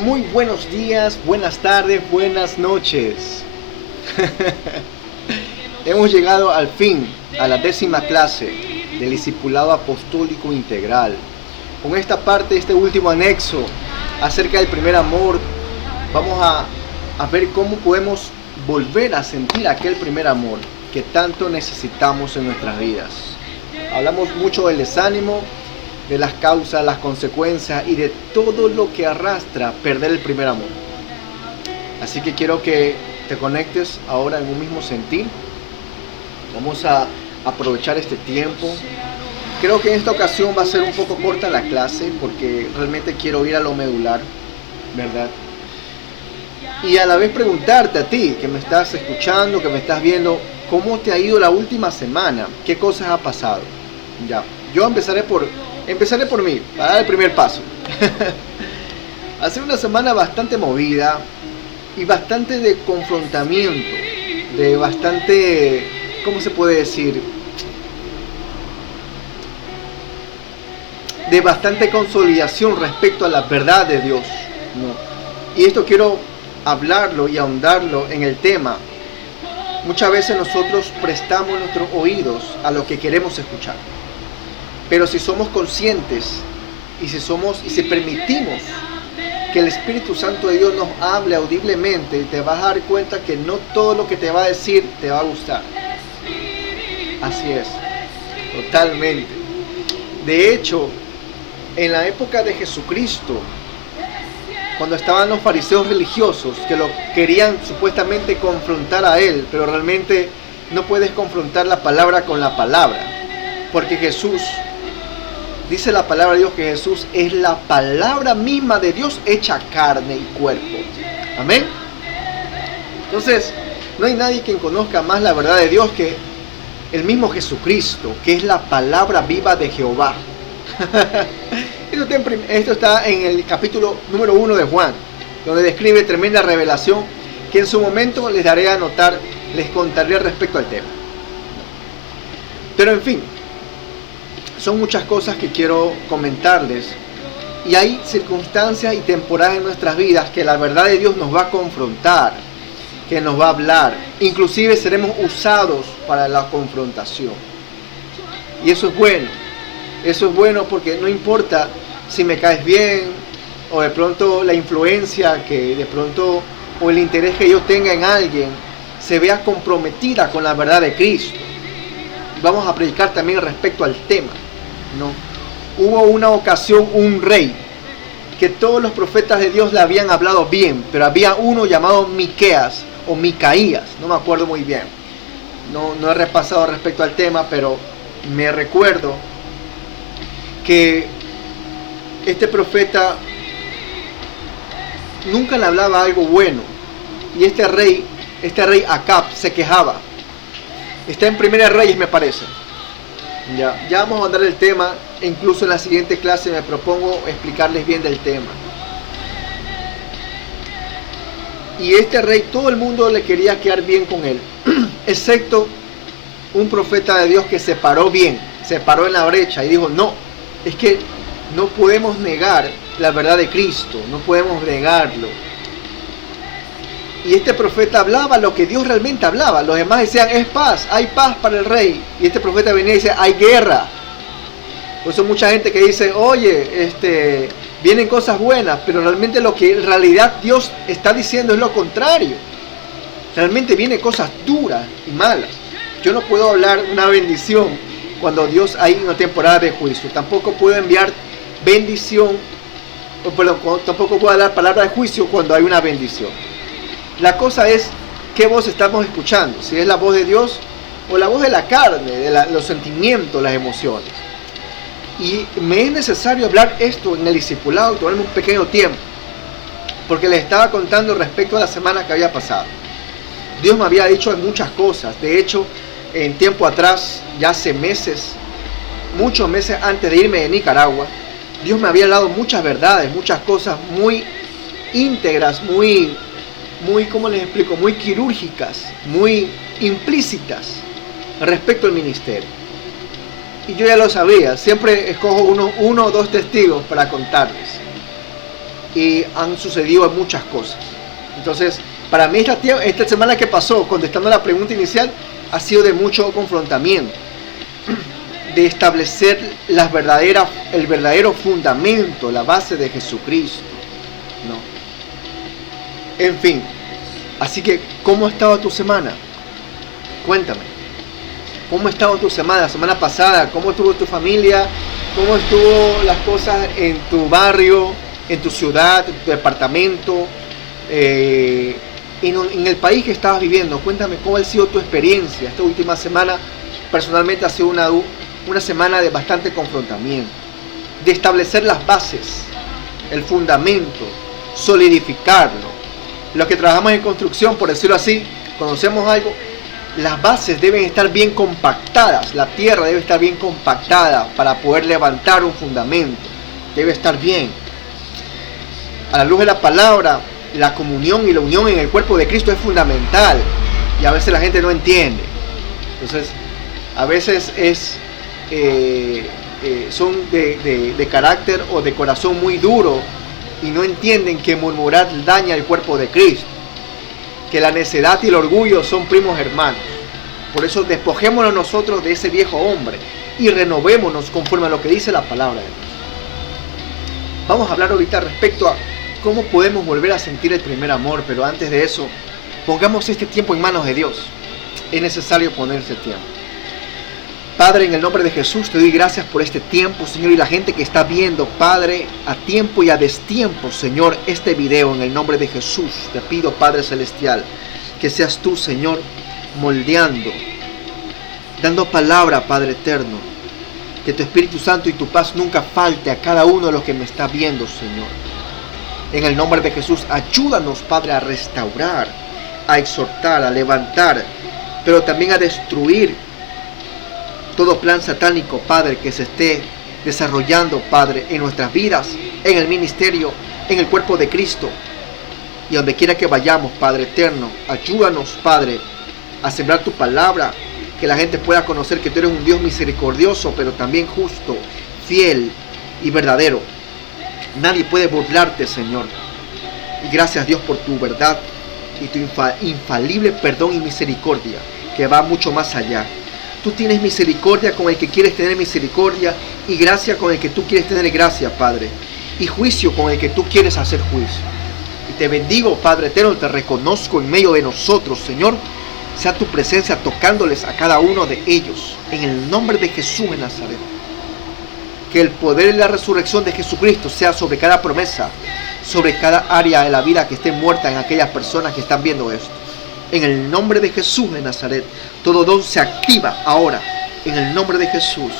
Muy buenos días, buenas tardes, buenas noches. Hemos llegado al fin a la 10ª clase del Discipulado Apostólico Integral. Con esta parte, este último anexo acerca del primer amor, vamos a ver cómo podemos volver a sentir aquel primer amor que tanto necesitamos en nuestras vidas. Hablamos mucho del desánimo, de las causas, las consecuencias y de todo lo que arrastra perder el primer amor. Así que quiero que te conectes ahora en un mismo sentir. Vamos a aprovechar este tiempo. Creo que en esta ocasión va a ser un poco corta la clase porque realmente quiero ir a lo medular, ¿verdad? Y a la vez preguntarte a ti, que me estás escuchando, que me estás viendo, ¿cómo te ha ido la última semana? ¿Qué cosas ha pasado? Ya, yo empezaré por mí, para dar el primer paso. Ha sido una semana bastante movida y bastante de confrontamiento, de bastante, ¿cómo se puede decir? De bastante consolidación respecto a la verdad de Dios, ¿no? Y esto quiero hablarlo y ahondarlo en el tema. Muchas veces nosotros prestamos nuestros oídos a lo que queremos escuchar. Pero si somos conscientes y si permitimos que el Espíritu Santo de Dios nos hable audiblemente, te vas a dar cuenta que no todo lo que te va a decir te va a gustar. Así es, totalmente. De hecho, en la época de Jesucristo, cuando estaban los fariseos religiosos que lo querían supuestamente confrontar a él, pero realmente no puedes confrontar la palabra con la palabra, porque Jesús, dice la palabra de Dios que Jesús es la palabra misma de Dios hecha carne y cuerpo. Amén. Entonces, no hay nadie quien conozca más la verdad de Dios que el mismo Jesucristo, que es la palabra viva de Jehová. Esto está en el capítulo número 1 de Juan, donde describe tremenda revelación que en su momento les daré a notar, les contaré respecto al tema. Pero en fin, son muchas cosas que quiero comentarles y hay circunstancias y temporadas en nuestras vidas que la verdad de Dios nos va a confrontar, que nos va a hablar, inclusive seremos usados para la confrontación. Y eso es bueno porque no importa si me caes bien o de pronto la influencia que de pronto o el interés que yo tenga en alguien se vea comprometida con la verdad de Cristo. Vamos a predicar también respecto al tema. No. Hubo una ocasión un rey que todos los profetas de Dios le habían hablado bien, pero había uno llamado Miqueas o Micaías, no me acuerdo muy bien. No he repasado respecto al tema, pero me recuerdo que este profeta nunca le hablaba algo bueno y este rey Acab se quejaba. Está en Primera Reyes, me parece. Ya vamos a andar el tema, e incluso en la siguiente clase me propongo explicarles bien del tema. Y este rey, todo el mundo le quería quedar bien con él, excepto un profeta de Dios que se paró bien, se paró en la brecha y dijo, no, es que no podemos negar la verdad de Cristo, no podemos negarlo. Y este profeta hablaba lo que Dios realmente hablaba. Los demás decían, es paz, hay paz para el rey. Y este profeta venía y dice, hay guerra. Por eso mucha gente que dice, oye, vienen cosas buenas, pero realmente lo que en realidad Dios está diciendo es lo contrario. Realmente vienen cosas duras y malas. Yo no puedo hablar una bendición cuando Dios hay una temporada de juicio. Tampoco puedo enviar bendición, tampoco puedo hablar palabra de juicio cuando hay una bendición. La cosa es qué voz estamos escuchando, si es la voz de Dios o la voz de la carne, de los sentimientos, las emociones. Y me es necesario hablar esto en el discipulado, tomarme un pequeño tiempo, porque les estaba contando respecto a la semana que había pasado. Dios me había dicho muchas cosas. De hecho, en tiempo atrás, ya hace meses, muchos meses antes de irme de Nicaragua, Dios me había dado muchas verdades, muchas cosas muy íntegras, muy, ¿cómo les explico? Muy quirúrgicas, muy implícitas respecto al ministerio. Y yo ya lo sabía, siempre escojo uno o dos testigos para contarles. y han sucedido muchas cosas. Entonces, para mí esta semana que pasó, contestando la pregunta inicial, ha sido de mucho confrontamiento, de establecer el verdadero fundamento, la base de Jesucristo, ¿no? En fin, así que, ¿cómo ha estado tu semana? Cuéntame, ¿cómo ha estado tu semana? La semana pasada, ¿cómo estuvo tu familia? ¿Cómo estuvo las cosas en tu barrio, en tu ciudad, en tu departamento, en el país que estabas viviendo? Cuéntame cómo ha sido tu experiencia. Esta última semana personalmente ha sido una semana de bastante confrontamiento, de establecer las bases, el fundamento, solidificarlo. Los que trabajamos en construcción, por decirlo así, conocemos algo. Las bases deben estar bien compactadas, la tierra debe estar bien compactada para poder levantar un fundamento, debe estar bien. A la luz de la palabra, la comunión y la unión en el cuerpo de Cristo es fundamental, y a veces la gente no entiende. Entonces, a veces son de carácter o de corazón muy duro y no entienden que murmurar daña el cuerpo de Cristo, que la necedad y el orgullo son primos hermanos. Por eso despojémonos nosotros de ese viejo hombre y renovémonos conforme a lo que dice la palabra de Dios. Vamos a hablar ahorita respecto a cómo podemos volver a sentir el primer amor, pero antes de eso, pongamos este tiempo en manos de Dios. Es necesario ponerse tiempo. Padre, en el nombre de Jesús, te doy gracias por este tiempo, Señor, y la gente que está viendo, Padre, a tiempo y a destiempo, Señor, este video, en el nombre de Jesús. Te pido, Padre Celestial, que seas tú, Señor, moldeando, dando palabra, Padre Eterno. Que tu Espíritu Santo y tu paz nunca falte a cada uno de los que me está viendo, Señor. En el nombre de Jesús, ayúdanos, Padre, a restaurar, a exhortar, a levantar, pero también a destruir todo plan satánico, Padre, que se esté desarrollando, Padre, en nuestras vidas, en el ministerio, en el cuerpo de Cristo. Y donde quiera que vayamos, Padre Eterno, ayúdanos, Padre, a sembrar tu palabra, que la gente pueda conocer que tú eres un Dios misericordioso, pero también justo, fiel y verdadero. Nadie puede burlarte, Señor. Y gracias, Dios, por tu verdad y tu infalible perdón y misericordia, que va mucho más allá. Tú tienes misericordia con el que quieres tener misericordia, y gracia con el que tú quieres tener gracia, Padre, y juicio con el que tú quieres hacer juicio. Y te bendigo, Padre eterno, te reconozco en medio de nosotros, Señor. Sea tu presencia tocándoles a cada uno de ellos, en el nombre de Jesús de Nazaret. Que el poder y la resurrección de Jesucristo sea sobre cada promesa, sobre cada área de la vida que esté muerta en aquellas personas que están viendo esto. En el nombre de Jesús de Nazaret, todo don se activa ahora, en el nombre de Jesús.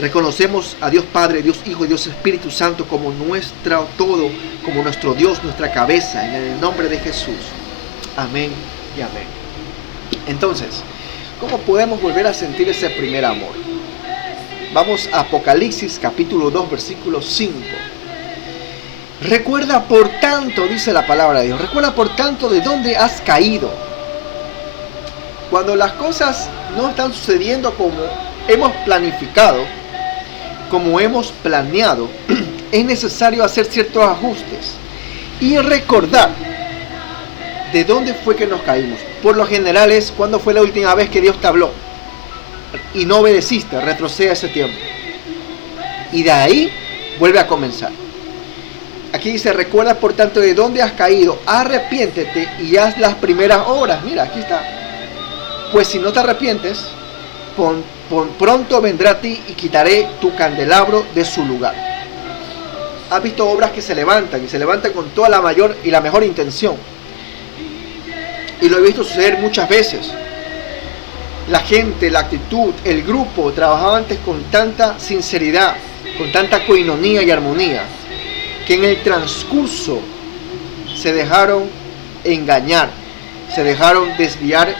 Reconocemos a Dios Padre, Dios Hijo y Dios Espíritu Santo como nuestro todo, como nuestro Dios, nuestra cabeza, en el nombre de Jesús. Amén y amén. Entonces, ¿cómo podemos volver a sentir ese primer amor? Vamos a Apocalipsis capítulo 2, versículo 5. Recuerda por tanto, dice la palabra de Dios, recuerda por tanto de dónde has caído. Cuando las cosas no están sucediendo como hemos planificado, como hemos planeado, es necesario hacer ciertos ajustes y recordar de dónde fue que nos caímos. Por lo general es cuando fue la última vez que Dios te habló y no obedeciste, retrocede a ese tiempo. Y de ahí vuelve a comenzar. Aquí dice, recuerda por tanto de dónde has caído, arrepiéntete y haz las primeras obras. Mira, aquí está. Pues si no te arrepientes, pronto vendrá a ti y quitaré tu candelabro de su lugar. Has visto obras que se levantan y se levantan con toda la mayor y la mejor intención. Y lo he visto suceder muchas veces. La gente, la actitud, el grupo trabajaba antes con tanta sinceridad, con tanta coinonía y armonía, que en el transcurso se dejaron engañar, se dejaron desviar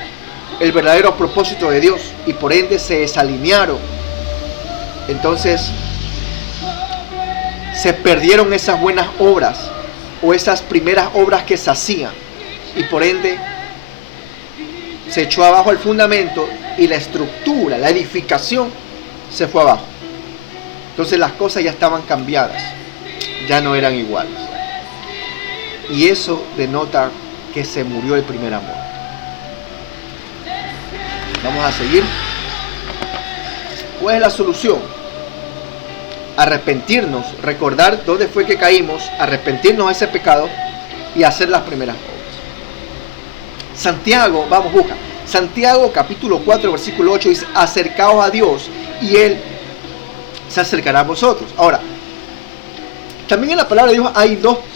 el verdadero propósito de Dios y por ende se desalinearon. Entonces se perdieron esas buenas obras o esas primeras obras que se hacían y por ende se echó abajo el fundamento y la estructura, la edificación se fue abajo. Entonces las cosas ya estaban cambiadas, ya no eran iguales. Y eso denota que se murió el primer amor. Vamos a seguir. ¿Cuál es la solución? Arrepentirnos, recordar dónde fue que caímos, arrepentirnos de ese pecado y hacer las primeras obras. Santiago, vamos, busca. Santiago capítulo 4 versículo 8 dice: acercaos a Dios y Él se acercará a vosotros. Ahora, también en la palabra de Dios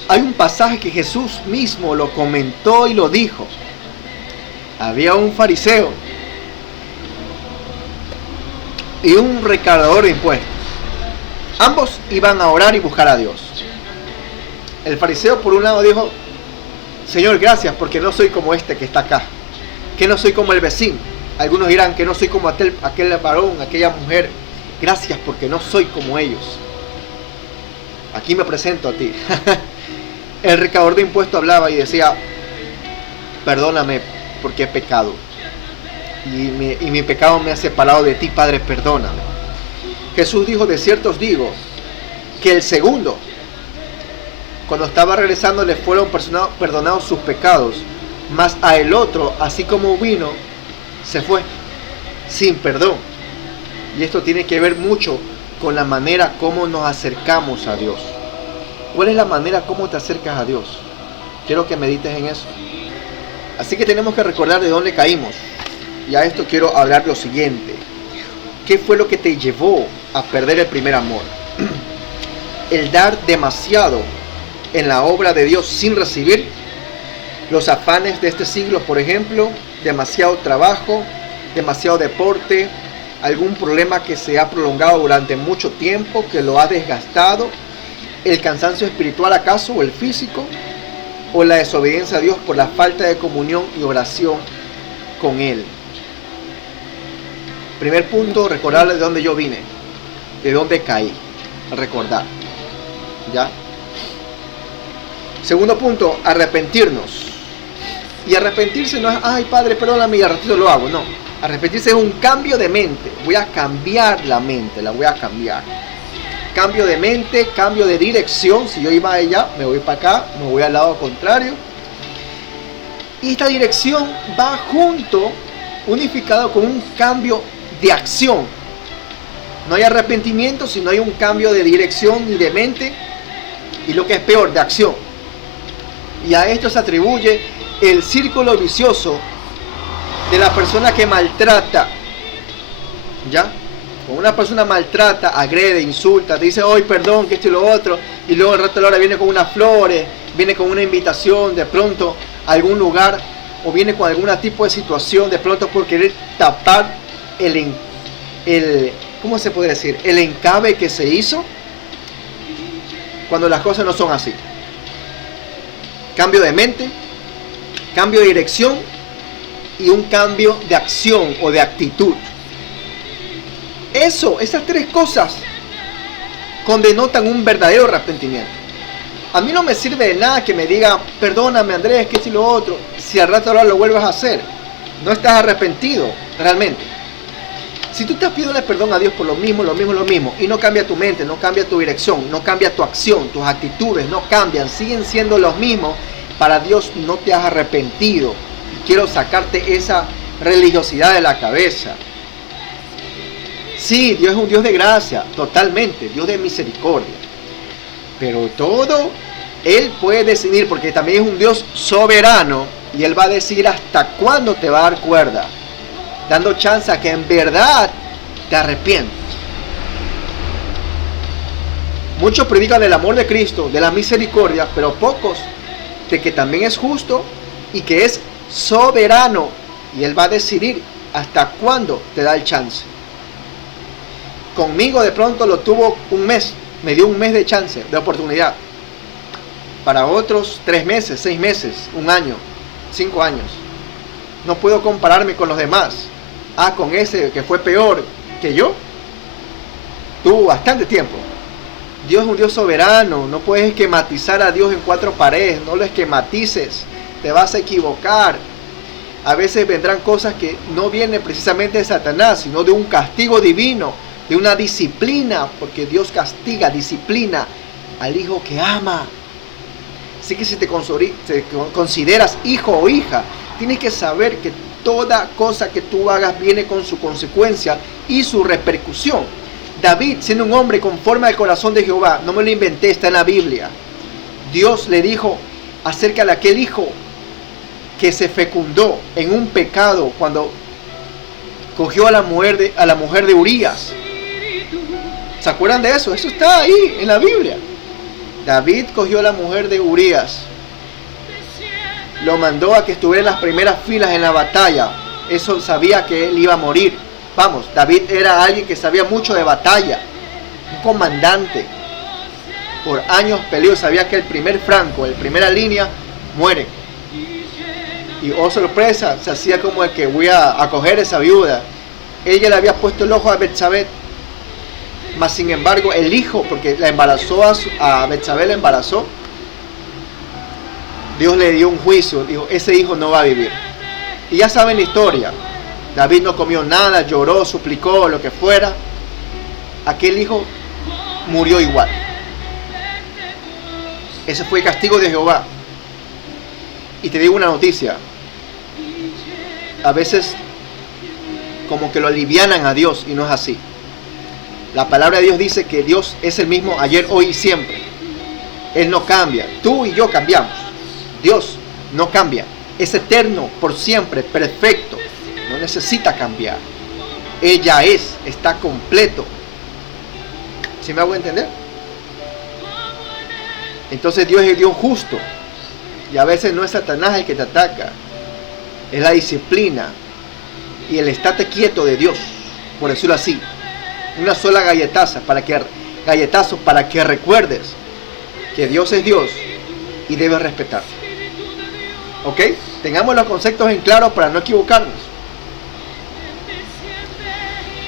hay un pasaje que Jesús mismo lo comentó y lo dijo. Había un fariseo y un recaudador de impuestos. Ambos iban a orar y buscar a Dios. El fariseo por un lado dijo: Señor, gracias porque no soy como este que está acá, que no soy como el vecino. Algunos dirán que no soy como aquel varón, aquella mujer. Gracias porque no soy como ellos. Aquí me presento a ti. El recaudador de impuestos hablaba y decía: perdóname porque he pecado. Y mi pecado me ha separado de ti, Padre, perdóname. Jesús dijo: de cierto os digo que el segundo, cuando estaba regresando, le fueron perdonados sus pecados, mas a el otro, así como vino, se fue sin perdón. Y esto tiene que ver mucho con la manera como nos acercamos a Dios. ¿Cuál es la manera como te acercas a Dios? Quiero que medites en eso. Así que tenemos que recordar de dónde caímos. Y a esto quiero hablar lo siguiente. ¿Qué fue lo que te llevó a perder el primer amor? El dar demasiado en la obra de Dios sin recibir. Los afanes de este siglo, por ejemplo, demasiado trabajo, demasiado deporte, algún problema que se ha prolongado durante mucho tiempo, que lo ha desgastado, el cansancio espiritual acaso, o el físico, o la desobediencia a Dios por la falta de comunión y oración con Él. Primer punto, recordar de dónde yo vine, de dónde caí, recordar, ¿ya? Segundo punto, arrepentirnos. Y arrepentirse no es: ay, Padre, perdóname y al ratito lo hago. No, arrepentirse es un cambio de mente. Voy a cambiar la mente, la voy a cambiar. Cambio de mente, cambio de dirección. Si yo iba allá, me voy para acá, me voy al lado contrario. Y esta dirección va junto, unificado con un cambio de acción. No hay arrepentimiento si no hay un cambio de dirección ni de mente, y lo que es peor, de acción. Y a esto se atribuye el círculo vicioso de la persona que maltrata, ¿ya? Cuando una persona maltrata, agrede, insulta, te dice: hoy perdón, que esto y lo otro, y luego al rato de la hora viene con unas flores, viene con una invitación de pronto a algún lugar, o viene con algún tipo de situación de pronto por querer tapar ¿cómo se puede decir? El encabe que se hizo, cuando las cosas no son así. Cambio de mente, cambio de dirección y un cambio de acción o de actitud. Esas tres cosas denotan un verdadero arrepentimiento. A mí no me sirve de nada que me diga: perdóname, Andrés, que esto y lo otro, si al rato ahora lo vuelves a hacer. No estás arrepentido realmente. Si tú estás pidiendo perdón a Dios por lo mismo, y no cambia tu mente, no cambia tu dirección, no cambia tu acción, tus actitudes no cambian, siguen siendo los mismos, para Dios no te has arrepentido. Y quiero sacarte esa religiosidad de la cabeza. Sí, Dios es un Dios de gracia, totalmente, Dios de misericordia. Pero todo Él puede decidir, porque también es un Dios soberano, y Él va a decidir hasta cuándo te va a dar cuerda, dando chance a que en verdad te arrepientas. Muchos predican el amor de Cristo, de la misericordia, pero pocos de que también es justo y que es soberano, y Él va a decidir hasta cuándo te da el chance. Conmigo de pronto lo tuvo un mes, me dio un mes de chance, de oportunidad. Para otros 3 meses, 6 meses, 1 año, 5 años. No puedo compararme con los demás. Con ese que fue peor que yo, tuvo bastante tiempo. Dios es un Dios soberano, no puedes esquematizar a Dios en 4 paredes, no lo esquematices, te vas a equivocar. A veces vendrán cosas que no vienen precisamente de Satanás, sino de un castigo divino, de una disciplina, porque Dios castiga, disciplina al hijo que ama. Así que si te consideras hijo o hija, tienes que saber que toda cosa que tú hagas viene con su consecuencia y su repercusión. David, siendo un hombre conforme al corazón de Jehová, no me lo inventé, está en la Biblia. Dios le dijo acerca de aquel hijo que se fecundó en un pecado cuando cogió a la mujer de Urías. ¿Se acuerdan de eso? Eso está ahí en la Biblia. David cogió a la mujer de Urías, lo mandó a que estuviera en las primeras filas en la batalla. Eso sabía que él iba a morir. Vamos, David era alguien que sabía mucho de batalla, un comandante. Por años peleó, sabía que el primer franco, el primera línea, muere. Y oh sorpresa, se hacía como el que voy a acoger a esa viuda. Ella le había puesto el ojo a Betsabé, mas sin embargo el hijo, porque la embarazó a Betsabé, la embarazó, Dios le dio un juicio, dijo, ese hijo no va a vivir. Y ya saben la historia. David no comió nada, lloró, suplicó, lo que fuera. Aquel hijo murió igual. Ese fue el castigo de Jehová. Y te digo una noticia. A veces como que lo alivianan a Dios y no es así. La palabra de Dios dice que Dios es el mismo ayer, hoy y siempre. Él no cambia. Tú y yo cambiamos. Dios no cambia. Es eterno por siempre, perfecto. No necesita cambiar. Ella está completo. ¿Sí me hago entender? Entonces Dios es el Dios justo. Y a veces no es Satanás el que te ataca. Es la disciplina y el estate quieto de Dios, por decirlo así. Una sola galletazo para que recuerdes que Dios es Dios y debes respetar. ¿Ok? Tengamos los conceptos en claro para no equivocarnos.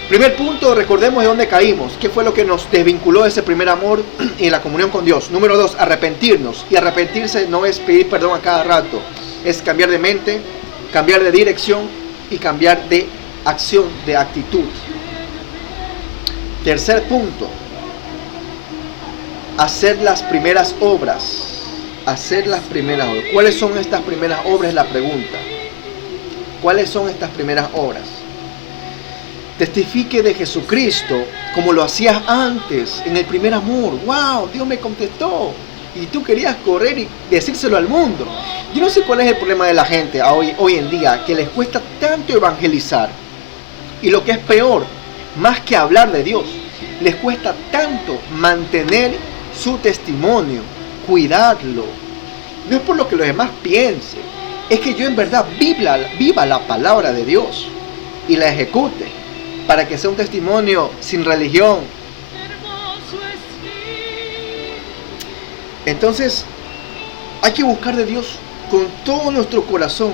Primer punto, recordemos de dónde caímos. ¿Qué fue lo que nos desvinculó de ese primer amor y la comunión con Dios? Número 2, arrepentirnos. Y arrepentirse no es pedir perdón a cada rato. Es cambiar de mente, cambiar de dirección y cambiar de acción, de actitud. Tercer punto, hacer las primeras obras. Hacer las primeras obras. ¿Cuáles son estas primeras obras? Es la pregunta. ¿Cuáles son estas primeras obras? Testifique de Jesucristo como lo hacías antes, en el primer amor. ¡Wow! Dios me contestó. Y tú querías correr y decírselo al mundo. Yo no sé cuál es el problema de la gente hoy en día, que les cuesta tanto evangelizar. Y lo que es peor, más que hablar de Dios, les cuesta tanto mantener su testimonio, cuidarlo. No es por lo que los demás piensen, es que yo en verdad viva la palabra de Dios y la ejecute, para que sea un testimonio sin religión. Entonces, hay que buscar de Dios con todo nuestro corazón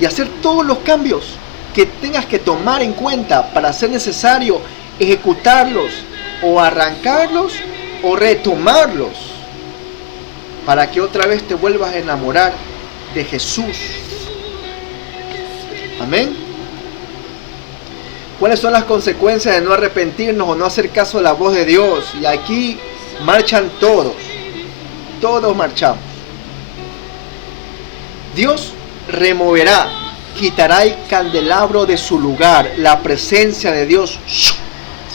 y hacer todos los cambios que tengas que tomar en cuenta para ser necesario ejecutarlos o arrancarlos o retomarlos para que otra vez te vuelvas a enamorar de Jesús. Amén. ¿Cuáles son las consecuencias de no arrepentirnos o no hacer caso a la voz de Dios? Y aquí marchan todos marchamos. Dios removerá, quitará el candelabro de su lugar. La presencia de Dios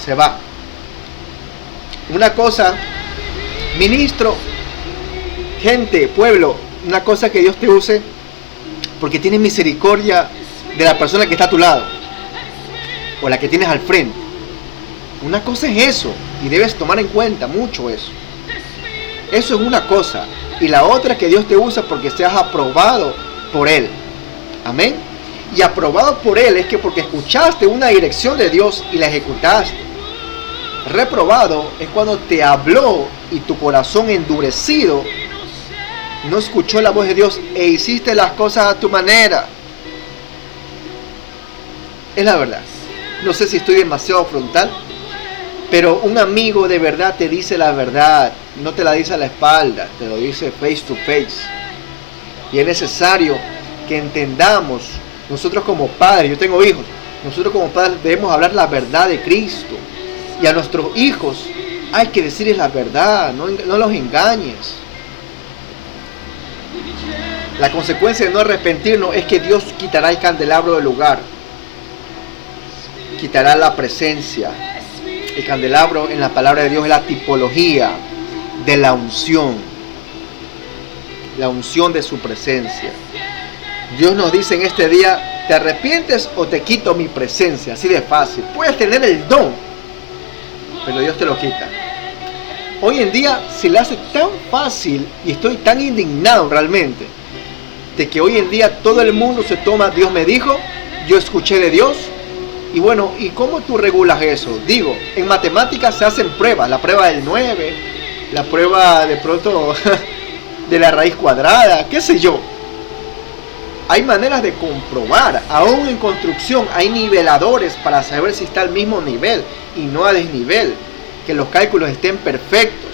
se va. Una cosa, ministro, gente, pueblo, una cosa que Dios te use porque tiene misericordia de la persona que está a tu lado o la que tienes al frente. Una cosa es eso y debes tomar en cuenta mucho eso. Eso es una cosa. Y la otra es que Dios te usa porque seas aprobado por Él. Amén. Y aprobado por Él es que porque escuchaste una dirección de Dios y la ejecutaste. Reprobado es cuando te habló y tu corazón endurecido no escuchó la voz de Dios e hiciste las cosas a tu manera. Es la verdad. No sé si estoy demasiado frontal, pero un amigo de verdad te dice la verdad. No te la dice a la espalda, te lo dice face to face. Y es necesario que entendamos, nosotros como padres, yo tengo hijos, nosotros como padres debemos hablar la verdad de Cristo. Y a nuestros hijos Hay que decirles la verdad, no los engañes. La consecuencia de no arrepentirnos es que Dios quitará el candelabro del lugar. Quitará la presencia. El candelabro en la palabra de Dios es la tipología de la unción. La unción de su presencia. Dios nos dice en este día, ¿te arrepientes o te quito mi presencia? Así de fácil. Puedes tener el don, pero Dios te lo quita. Hoy en día se le hace tan fácil y estoy tan indignado realmente de que hoy en día todo el mundo se toma, Dios me dijo, yo escuché de Dios. Y bueno, ¿y cómo tú regulas eso? Digo, en matemáticas se hacen pruebas, la prueba del 9, la prueba de pronto de la raíz cuadrada, qué sé yo. Hay maneras de comprobar, aún en construcción hay niveladores para saber si está al mismo nivel y no a desnivel, que los cálculos estén perfectos.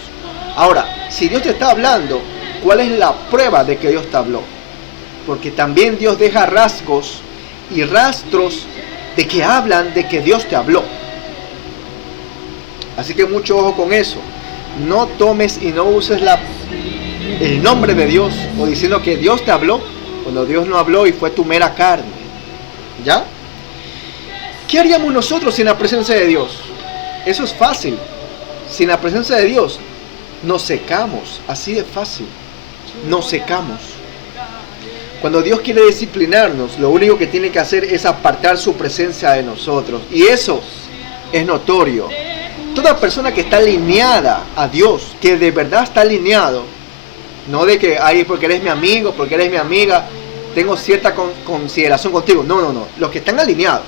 Ahora, si Dios te está hablando, ¿cuál es la prueba de que Dios te habló? Porque también Dios deja rasgos y rastros de que hablan de que Dios te habló. Así que mucho ojo con eso. No tomes y no uses el nombre de Dios o diciendo que Dios te habló cuando Dios no habló y fue tu mera carne. ¿Ya? ¿Qué haríamos nosotros sin la presencia de Dios? Eso es fácil. Sin la presencia de Dios nos secamos, así de fácil. Nos secamos. Cuando Dios quiere disciplinarnos, lo único que tiene que hacer es apartar su presencia de nosotros. Y eso es notorio. Toda persona que está alineada a Dios, que de verdad está alineado, no de que, ay, porque eres mi amigo, porque eres mi amiga, tengo cierta consideración contigo. No, no, no. Los que están alineados.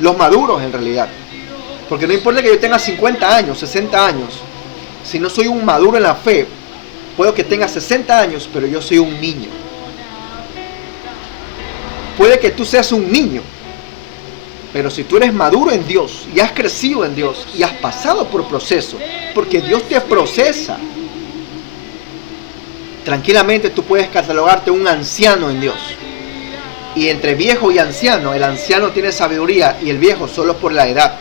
Los maduros en realidad. Porque no importa que yo tenga 50 años, 60 años. Si no soy un maduro en la fe, puedo que tenga 60 años, pero yo soy un niño. Puede que tú seas un niño, pero si tú eres maduro en Dios y has crecido en Dios y has pasado por proceso, porque Dios te procesa, tranquilamente tú puedes catalogarte un anciano en Dios. Y entre viejo y anciano, el anciano tiene sabiduría y el viejo solo por la edad.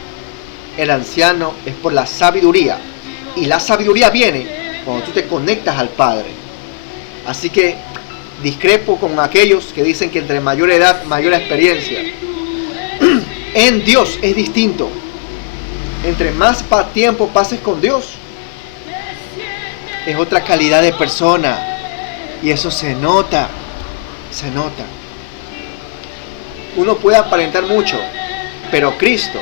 El anciano es por la sabiduría. Y la sabiduría viene cuando tú te conectas al Padre. Así que discrepo con aquellos que dicen que entre mayor edad, mayor experiencia. En Dios es distinto. Entre más tiempo pases con Dios, es otra calidad de persona. Y eso se nota. Se nota. Uno puede aparentar mucho, pero Cristo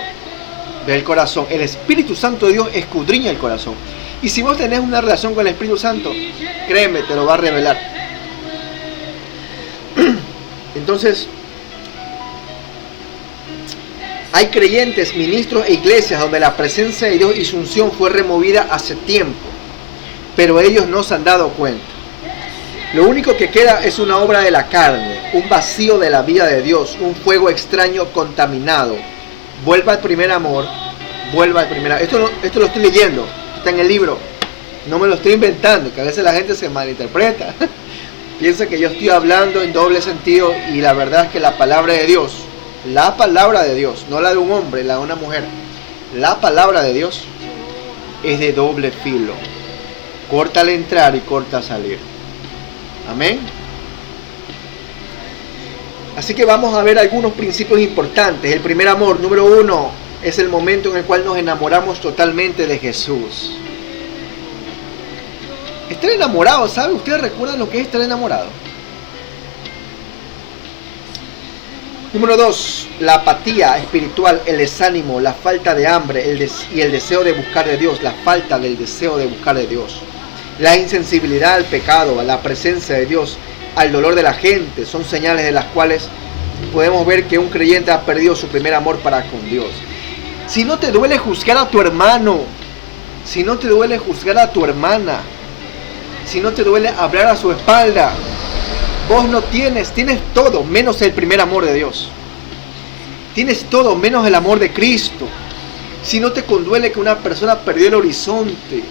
ve el corazón. El Espíritu Santo de Dios escudriña el corazón. Y si vos tenés una relación con el Espíritu Santo, créeme, te lo va a revelar. Entonces, hay creyentes, ministros e iglesias donde la presencia de Dios y su unción fue removida hace tiempo, pero ellos no se han dado cuenta. Lo único que queda es una obra de la carne, un vacío de la vida de Dios, un fuego extraño contaminado. Vuelva al primer amor, vuelva al primer amor. Esto lo estoy leyendo, está en el libro. No me lo estoy inventando, que a veces la gente se malinterpreta. Piensa que yo estoy hablando en doble sentido y la verdad es que la palabra de Dios, no la de un hombre, la de una mujer, la palabra de Dios es de doble filo. Corta al entrar y corta al salir. Amén. Así que vamos a ver algunos principios importantes. El primer amor, número 1, es el momento en el cual nos enamoramos totalmente de Jesús. Estar enamorado, ¿sabe? ¿Ustedes recuerdan lo que es estar enamorado? Número 2, la apatía espiritual, el desánimo, la falta de hambre y el deseo de buscar de Dios, la falta del deseo de buscar de Dios. La insensibilidad al pecado, a la presencia de Dios, al dolor de la gente, son señales de las cuales podemos ver que un creyente ha perdido su primer amor para con Dios. Si no te duele juzgar a tu hermano, si no te duele juzgar a tu hermana, si no te duele hablar a su espalda, vos no tienes todo menos el primer amor de Dios. Tienes todo menos el amor de Cristo. Si no te conduele que una persona perdió el horizonte,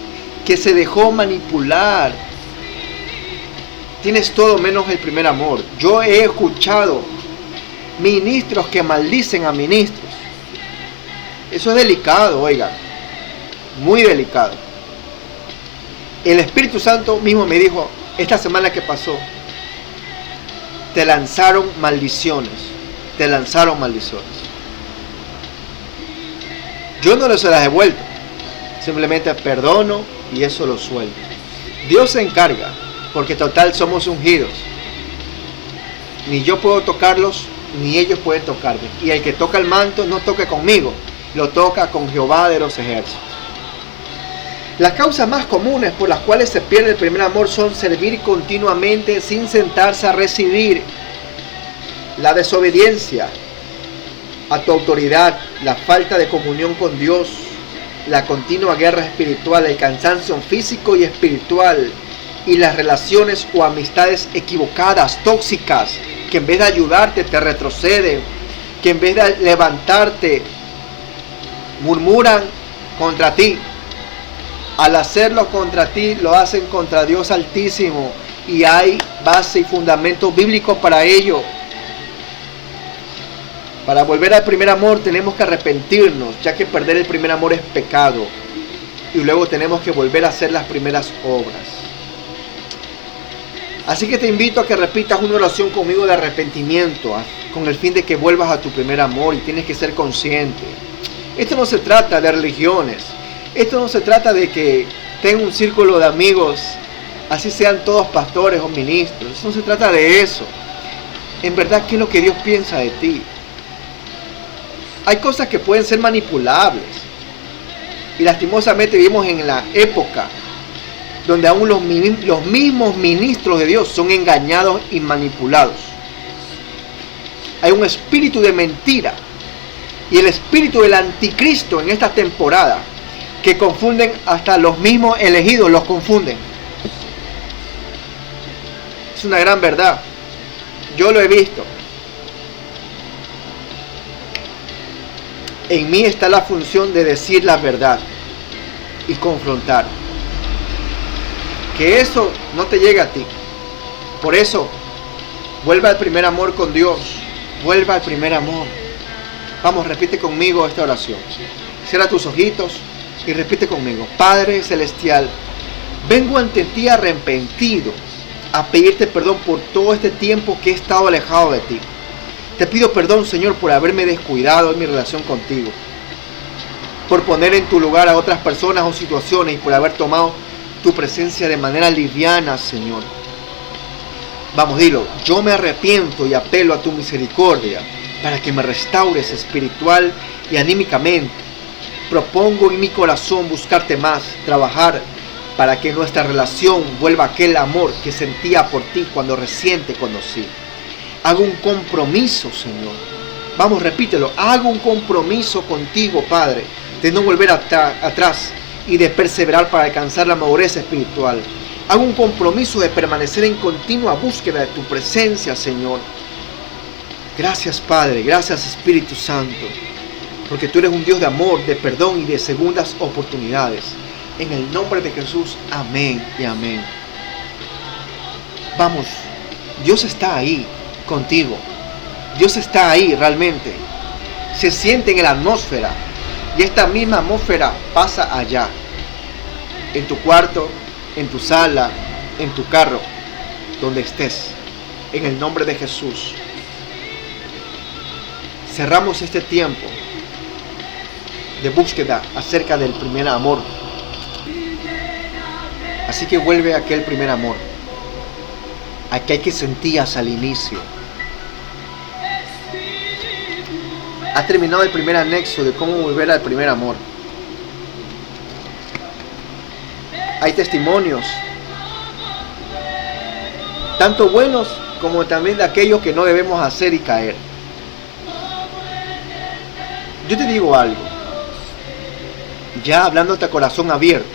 que se dejó manipular, tienes todo menos el primer amor. Yo he escuchado ministros que maldicen a ministros. Eso es delicado, oiga. muy delicado. El Espíritu Santo mismo me dijo, esta semana que pasó, te lanzaron maldiciones. Te lanzaron maldiciones. Yo no les las he devuelto. Simplemente perdono y eso lo suelto. Dios se encarga, porque total somos ungidos. Ni yo puedo tocarlos, ni ellos pueden tocarme. Y el que toca el manto no toca conmigo, lo toca con Jehová de los ejércitos. Las causas más comunes por las cuales se pierde el primer amor son servir continuamente sin sentarse a recibir, la desobediencia a tu autoridad, la falta de comunión con Dios, la continua guerra espiritual, el cansancio físico y espiritual, y las relaciones o amistades equivocadas, tóxicas, que en vez de ayudarte te retroceden, que en vez de levantarte murmuran contra ti. Al hacerlo contra ti, lo hacen contra Dios Altísimo, y hay base y fundamento bíblico para ello. Para volver al primer amor tenemos que arrepentirnos, ya que perder el primer amor es pecado, y luego tenemos que volver a hacer las primeras obras. Así que te invito a que repitas una oración conmigo de arrepentimiento, con el fin de que vuelvas a tu primer amor, y tienes que ser consciente. Esto no se trata de religiones. Esto no se trata de que tenga un círculo de amigos, así sean todos pastores o ministros. No se trata de eso. En verdad, ¿qué es lo que Dios piensa de ti? Hay cosas que pueden ser manipulables. Y lastimosamente vivimos en la época donde aún los mismos ministros de Dios son engañados y manipulados. Hay un espíritu de mentira y el espíritu del anticristo en esta temporada, que confunden hasta los mismos elegidos, los confunden. Es una gran verdad. Yo lo he visto. En mí está la función de decir la verdad y confrontar. Que eso no te llegue a ti. Por eso, vuelve al primer amor con Dios. Vuelva al primer amor. Vamos, repite conmigo esta oración. Cierra tus ojitos y repite conmigo. Padre Celestial, vengo ante ti arrepentido a pedirte perdón por todo este tiempo que he estado alejado de ti. Te pido perdón, Señor, por haberme descuidado en mi relación contigo, por poner en tu lugar a otras personas o situaciones y por haber tomado tu presencia de manera liviana, Señor. Vamos, dilo. Yo me arrepiento y apelo a tu misericordia para que me restaures espiritual y anímicamente. Propongo en mi corazón buscarte más, trabajar para que nuestra relación vuelva a aquel amor que sentía por ti cuando recién te conocí. Hago un compromiso, Señor. Vamos, repítelo. Hago un compromiso contigo, Padre, de no volver atrás y de perseverar para alcanzar la madurez espiritual. Hago un compromiso de permanecer en continua búsqueda de tu presencia, Señor. Gracias, Padre. Gracias, Espíritu Santo. Porque tú eres un Dios de amor, de perdón y de segundas oportunidades. En el nombre de Jesús, amén y amén. Vamos, Dios está ahí contigo. Dios está ahí realmente. Se siente en la atmósfera. Y esta misma atmósfera pasa allá. En tu cuarto, en tu sala, en tu carro, donde estés. En el nombre de Jesús. Cerramos este tiempo de búsqueda acerca del primer amor. Así que vuelve a aquel primer amor, aquel que sentías al inicio. Ha terminado el primer anexo de cómo volver al primer amor. Hay testimonios, tanto buenos como también de aquellos que no debemos hacer y caer. Yo te digo algo, ya hablándote a corazón abierto.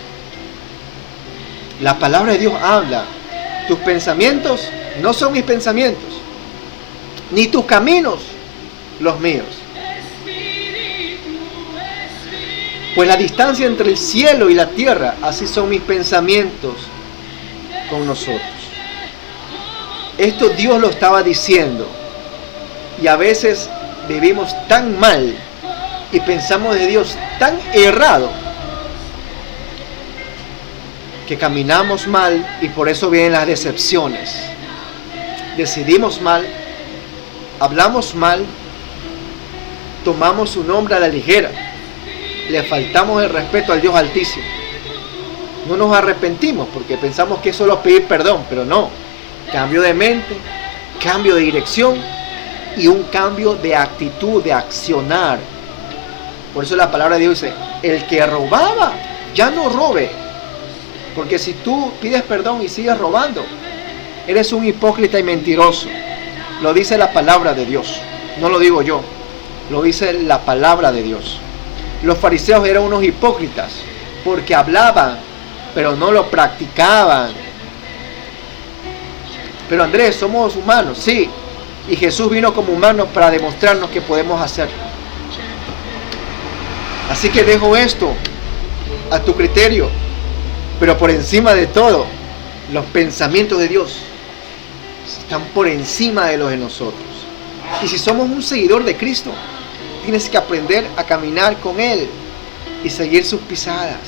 La palabra de Dios habla. Tus pensamientos no son mis pensamientos, ni tus caminos los míos. Pues la distancia entre el cielo y la tierra, así son mis pensamientos con nosotros. Esto Dios lo estaba diciendo. Y a veces vivimos tan mal y pensamos de Dios tan errado que caminamos mal y por eso vienen las decepciones. Decidimos mal, hablamos mal, tomamos su nombre a la ligera, le faltamos el respeto al Dios Altísimo. No nos arrepentimos porque pensamos que es solo pedir perdón, pero no. Cambio de mente, cambio de dirección y un cambio de actitud, de accionar. Por eso la palabra de Dios dice, el que robaba, ya no robe. Porque si tú pides perdón y sigues robando, eres un hipócrita y mentiroso. Lo dice la palabra de Dios, no lo digo yo, lo dice la palabra de Dios. Los fariseos eran unos hipócritas porque hablaban, pero no lo practicaban. Pero Andrés, somos humanos, sí. Y Jesús vino como humano para demostrarnos que podemos hacerlo. Así que dejo esto a tu criterio. Pero por encima de todo, los pensamientos de Dios están por encima de los de nosotros. Y si somos un seguidor de Cristo, tienes que aprender a caminar con Él y seguir sus pisadas.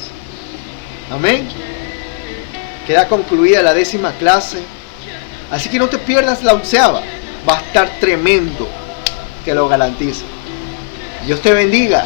Amén. Queda concluida la 10ª clase. Así que no te pierdas la 11ª. Va a estar tremendo, te lo garantizo. Dios te bendiga.